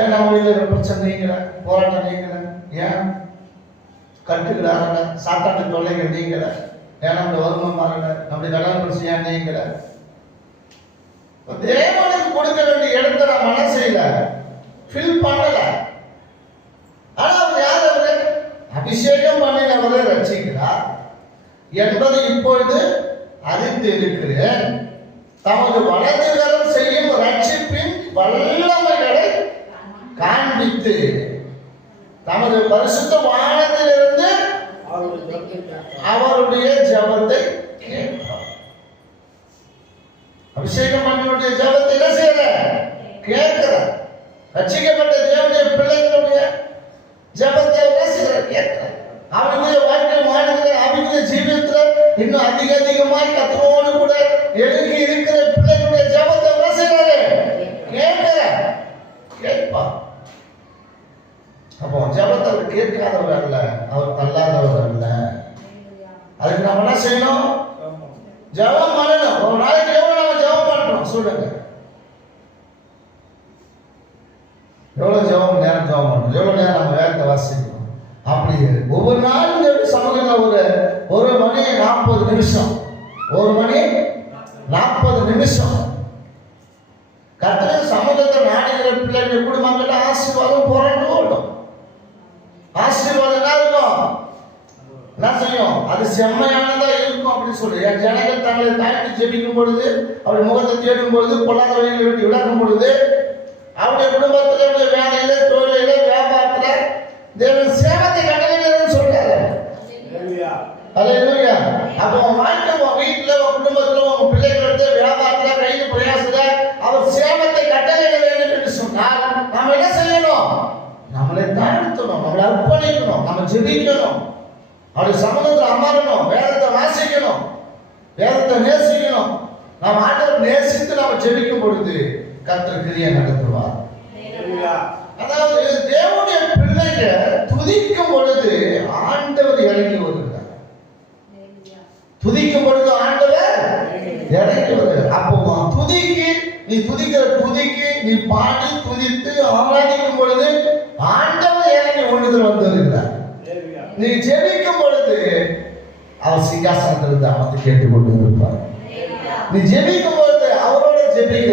ஏன் நம்ம வீட்டில் பிரச்சனை நீங்கல, போராட்டம் நீங்கல, ஏன் கட்டுக்கிறாங்க சாத்தாட்டு தொல்லைகள் நீங்கல, ஏன் நம்ம வருமானம் மாறல, நம்முடைய கடன் பிரச்சனை ஏன் நீங்கல. தேவனுக்கு கொடுக்க வேண்டிய இடத்தை நான் மனசையில ஃபில் பண்ணல. ஆனா அவர் யார்? அவரு அபிஷேகம் பண்ணினவரை ரட்சிக்கிறார் என்பதை இப்பொழுது அறிந்து இருக்கிறேன். தமது வலதுகரம் செய்யும் ரட்சிப்பின் வல்லமைகளை காண்பித்து தமது பரிசுத்த வானத்திலிருந்து அவருடைய ஜெபத்தை கேட்கிறார். அபிஷேகம் பண்ணினுடைய ஜெபத்தை என்ன செய்யற? கேட்கிறார். ரட்சிக்கப்பட்ட தேவனுடைய பிள்ளைகளுடைய ஜெபத்தை என்ன செய்யற? கேட்கிறார். அவருடைய வாழ்க்கை வாழ்கிற அவருடைய ஜீவியத்துல இன்னும் அதிகமாய் கத்தரோடு கூட எழுதி இருக்கிற பிள்ளைகளுடைய ஜெபத்தை என்ன செய்யறாரு? கேட்கிறார். கேட்பார். அப்போ ஜெபத்தை அவர் கேட்காதவர் அல்ல, அவர் தள்ளாதவர் அல்ல. அதுக்கு நம்ம என்ன செய்யணும்? ஜெபம் பண்ணணும். ஒரு நாளைக்கு எவ்வளவு நம்ம ஜெபம் பண்றோம் சொல்லுங்க. எவ்வளவு ஜெபம் நேரம் ஜெபம் பண்றோம், எவ்வளவு நேரம் நம்ம வேதத்தை வாசிக்கிறோம். அப்படி ஒவ்வொரு நாளும் சமூகத்தில் ஒரு மணி 40 நிமிஷம், ஒரு மணி 40 நிமிஷம் கர்த்தர் சமூகத்தை நாடுகிற பிள்ளைகள் குடும்பங்கள்ல ஆசீர்வாதம் போராட்டம் ஓடும். ஆசீர்வாதம் என்ன இருக்கும்? என்ன செய்யும்? அது செம்மையானதா இருக்கும் அப்படின்னு சொல்லி என் ஜனங்கள் தங்களை தாழ்த்தி ஜெபிக்கும் பொழுது, அவருடைய முகத்தை தேடும் பொழுது, பொல்லாத வழிகளை விட்டு விலகும் பொழுது, அவருடைய குடும்பத்தில வேலையில தொழில வியாபாரத்துல தேவன் சேவத்தை கட்டளைன்னு சொல்றாரு. அல்லேலூயா. அப்போ வாழ்க்கை வீட்டுல குடும்பத்துல உங்க பிள்ளைகளோட வியாபாரத்துல கையில் பிரயாசத்துல அவர் சேவத்தை கட்டளையிட வேண்டும் என்று சொன்னால் நாம என்ன செய்யணும்? நம்மளை தாழ்த்தணும், நம்மளை அர்ப்பணிக்கணும், நம்ம ஜெபிக்கணும், அவருடைய சமூகத்தில் அமரணும், வேதத்தை வாசிக்கணும், வேதத்தை நேசிக்கணும். நாம் ஆண்டவர் நேசித்து நாம ஜெபிக்கும் பொழுது கர்த்தர் கிரியை நடத்துவார். அதாவது தேவனுடைய பிள்ளைகள் துதிக்கும் பொழுது ஆண்டவர் இறங்கி வருகிறார். துதிக்கும் பொழுது ஆண்டவர் இறங்கி வருகிறார். அப்போ துதிக்கு நீ துதிக்கிற துதிக்கு நீ பாடி துதித்து ஆராதிக்கும் பொழுது ஆண்டவர் இறங்கி ஒன்றுதல் வந்திருக்கிறார். நீ ஜெபிக்கும் பொழுது அவர் சிங்காசனத்திலிருந்து அமர்ந்து கேட்டுக்கொண்டு இருப்பார். நீ ஜெபிக்கும் பொழுது அவரோட ஜெபிக்க